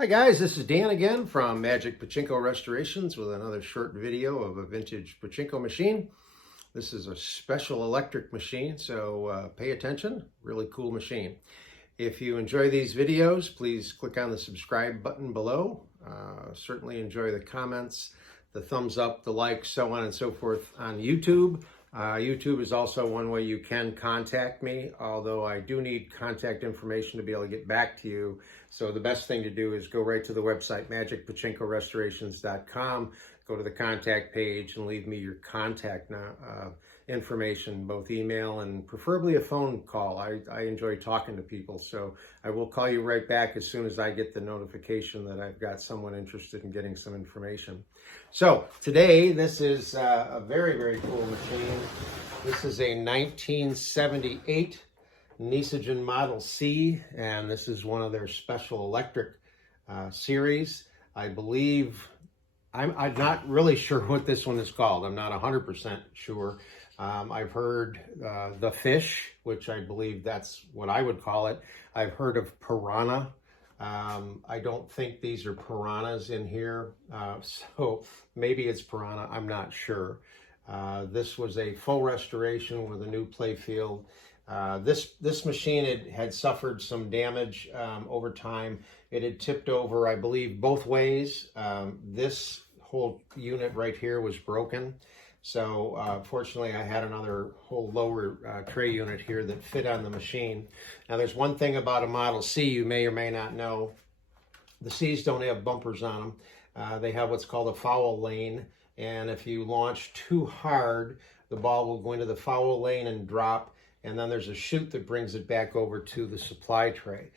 Hi guys, this is Dan again from Magic Pachinko Restorations with another short video of a vintage pachinko machine. This is a special electric machine, so pay attention. Really cool machine. If you enjoy these videos, please click on the subscribe button below. Certainly enjoy the comments, the thumbs up, the likes, so on and so forth on YouTube. YouTube is also one way you can contact me, although I do need contact information to be able to get back to you. So the best thing to do is go right to the website, magicpachinkorestorations.com, go to the contact page and leave me your contact information, both email and preferably a phone call. I enjoy talking to people, so I will call you right back as soon as I get the notification that I've got someone interested in getting some information. So today, this is a very, very cool machine. This is a 1978 Nishijin Model C, and this is one of their special electric series. I believe, I'm not really sure what this one is called. I'm not 100% sure. I've heard the Fish, which I believe that's what I would call it. I've heard of Piranha. I don't think these are piranhas in here, so maybe it's Piranha, I'm not sure. This was a full restoration with a new play field. This machine had suffered some damage over time. It had tipped over, I believe, both ways. This whole unit right here was broken. So fortunately, I had another whole lower tray unit here that fit on the machine. Now, there's one thing about a Model C you may or may not know. The C's don't have bumpers on them. They have what's called a foul lane. And if you launch too hard, the ball will go into the foul lane and drop. And then there's a chute that brings it back over to the supply tray.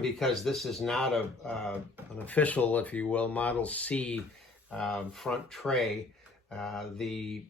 Because this is not an official, if you will, Model C front tray. The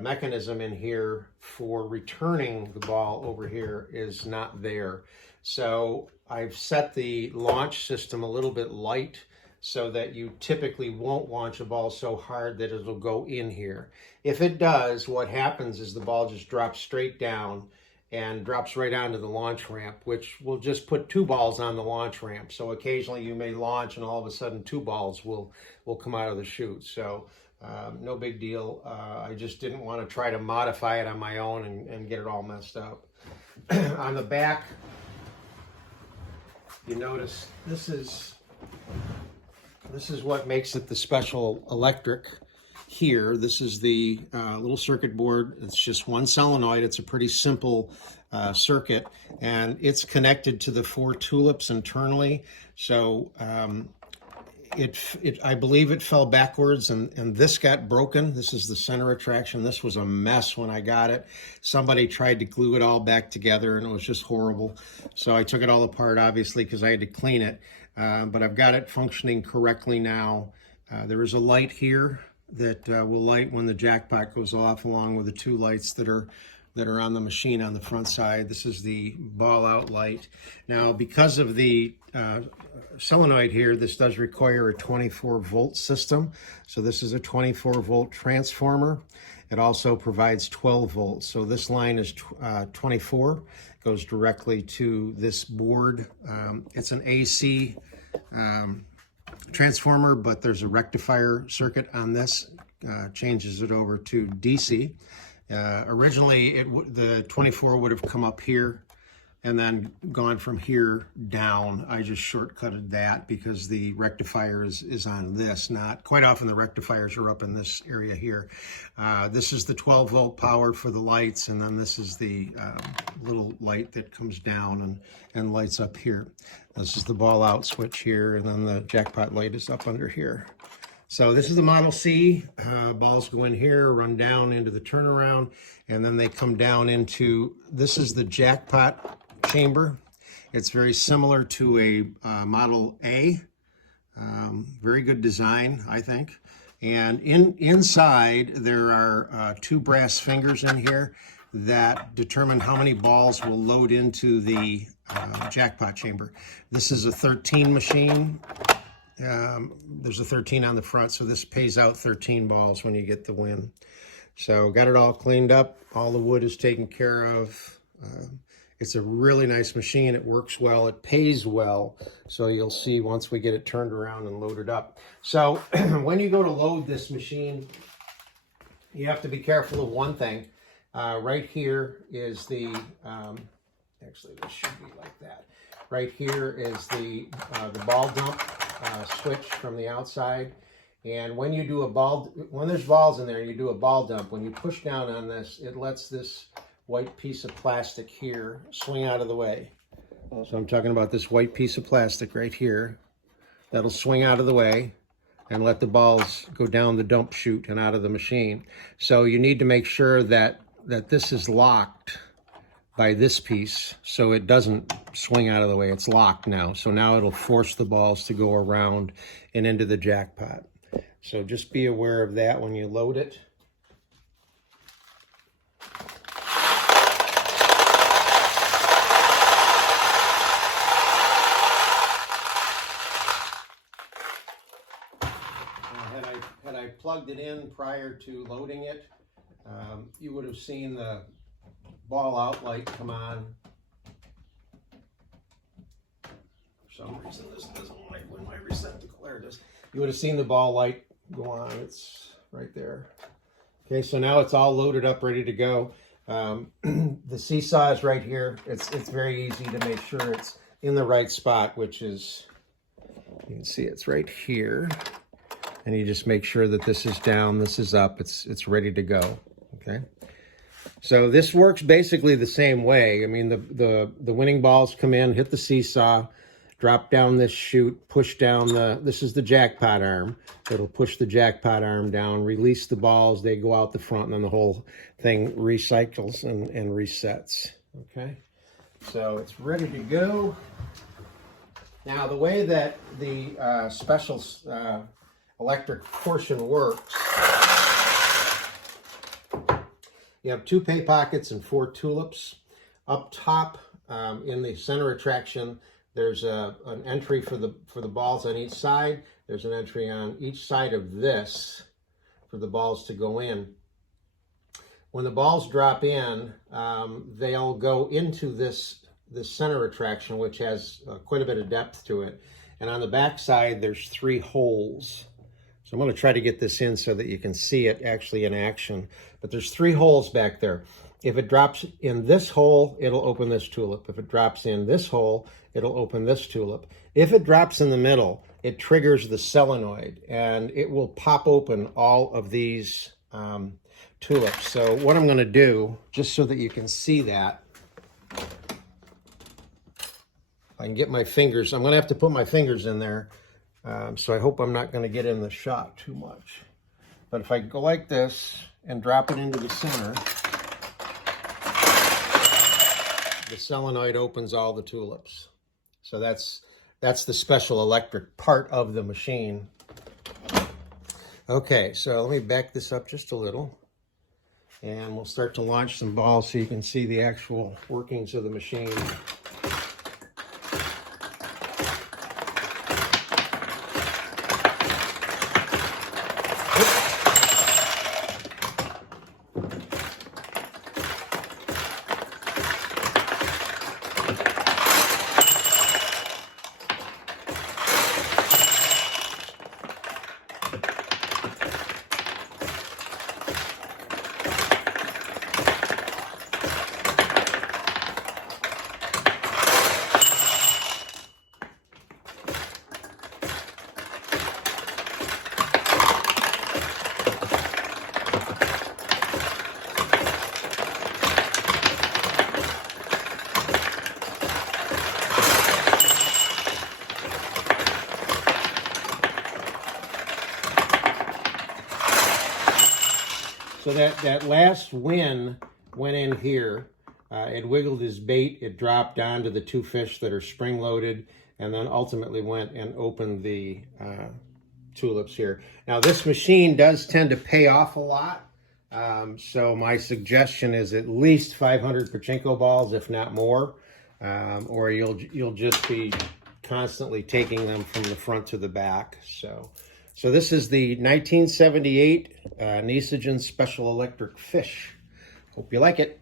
mechanism in here for returning the ball over here is not there. So I've set the launch system a little bit light so that you typically won't launch a ball so hard that it'll go in here. If it does, what happens is the ball just drops straight down and drops right onto the launch ramp, which will just put two balls on the launch ramp. So occasionally you may launch and all of a sudden two balls will come out of the chute. So no big deal. I just didn't want to try to modify it on my own and get it all messed up. On the back, you notice this is what makes it the special electric here. This is the little circuit board. It's just one solenoid. It's a pretty simple circuit, and it's connected to the four tulips internally. So I believe it fell backwards and this got broken. This is the center attraction. This was a mess when I got it. Somebody tried to glue it all back together and it was just horrible. So I took it all apart, obviously, because I had to clean it. But I've got it functioning correctly now. There is a light here that will light when the jackpot goes off, along with the two lights that are on the machine on the front side. This is the ball out light. Now, because of the solenoid here, this does require a 24-volt system. So this is a 24-volt transformer. It also provides 12 volts. So this line is 24, goes directly to this board. It's an AC transformer, but there's a rectifier circuit on this, changes it over to DC. Originally, the 24 would have come up here and then gone from here down. I just shortcutted that because the rectifier is on this. Not quite often the rectifiers are up in this area here. This is the 12-volt power for the lights, and then this is the little light that comes down and lights up here. This is the ball out switch here, and then the jackpot light is up under here. So this is the Model C. Balls go in here, run down into the turnaround, and then they come down into, this is the jackpot chamber. It's very similar to a Model A. Very good design, I think. And inside there are two brass fingers in here that determine how many balls will load into the jackpot chamber. This is a 13 machine. There's a 13 on the front, so this pays out 13 balls when you get the win. So got it all cleaned up. All the wood is taken care of. It's a really nice machine. It works well. It pays well. So you'll see once we get it turned around and loaded up. So when you go to load this machine, you have to be careful of one thing. Right here is the, actually this should be like that. Right here is the ball dump switch from the outside. And when you do when there's balls in there, you do a ball dump. When you push down on this, it lets this white piece of plastic here swing out of the way. So I'm talking about this white piece of plastic right here. That'll swing out of the way and let the balls go down the dump chute and out of the machine. So you need to make sure that this is locked by this piece so it doesn't swing out of the way. It's locked now. So now it'll force the balls to go around and into the jackpot. So just be aware of that when you load it. Had I plugged it in prior to loading it, you would have seen the ball out light come on. For some reason this doesn't like when my receptacle, there it is. You would have seen the ball light go on. It's right there. Okay, so now it's all loaded up, ready to go. The seesaw is right here. It's very easy to make sure it's in the right spot, which is, you can see it's right here. And you just make sure that this is down, this is up, it's ready to go, okay? So this works basically the same way. I mean, the winning balls come in, hit the seesaw, drop down this chute, push down this is the jackpot arm. It'll push the jackpot arm down, release the balls, they go out the front, and then the whole thing recycles and resets, okay? So it's ready to go. Now, the way that the special electric portion works, you have 2 pay pockets and 4 tulips. Up top in the center attraction, there's an entry for the balls on each side. There's an entry on each side of this for the balls to go in. When the balls drop in, they'll go into this center attraction, which has quite a bit of depth to it. And on the back side, there's 3 holes. So I'm going to try to get this in so that you can see it actually in action. But there's 3 holes back there. If it drops in this hole, it'll open this tulip. If it drops in this hole, it'll open this tulip. If it drops in the middle, it triggers the solenoid, and it will pop open all of these tulips. So what I'm going to do, just so that you can see that, I can get my fingers, I'm going to have to put my fingers in there. So I hope I'm not going to get in the shot too much. But if I go like this and drop it into the center, the solenoid opens all the tulips. So that's the special electric part of the machine. Okay, so let me back this up just a little. And we'll start to launch some balls so you can see the actual workings of the machine. So that last win went in here. It wiggled his bait. It dropped onto the 2 fish that are spring-loaded, and then ultimately went and opened the tulips here. Now, this machine does tend to pay off a lot. So my suggestion is at least 500 pachinko balls, if not more, or you'll just be constantly taking them from the front to the back. So this is the 1978 Nishijin Special Electric Fish. Hope you like it.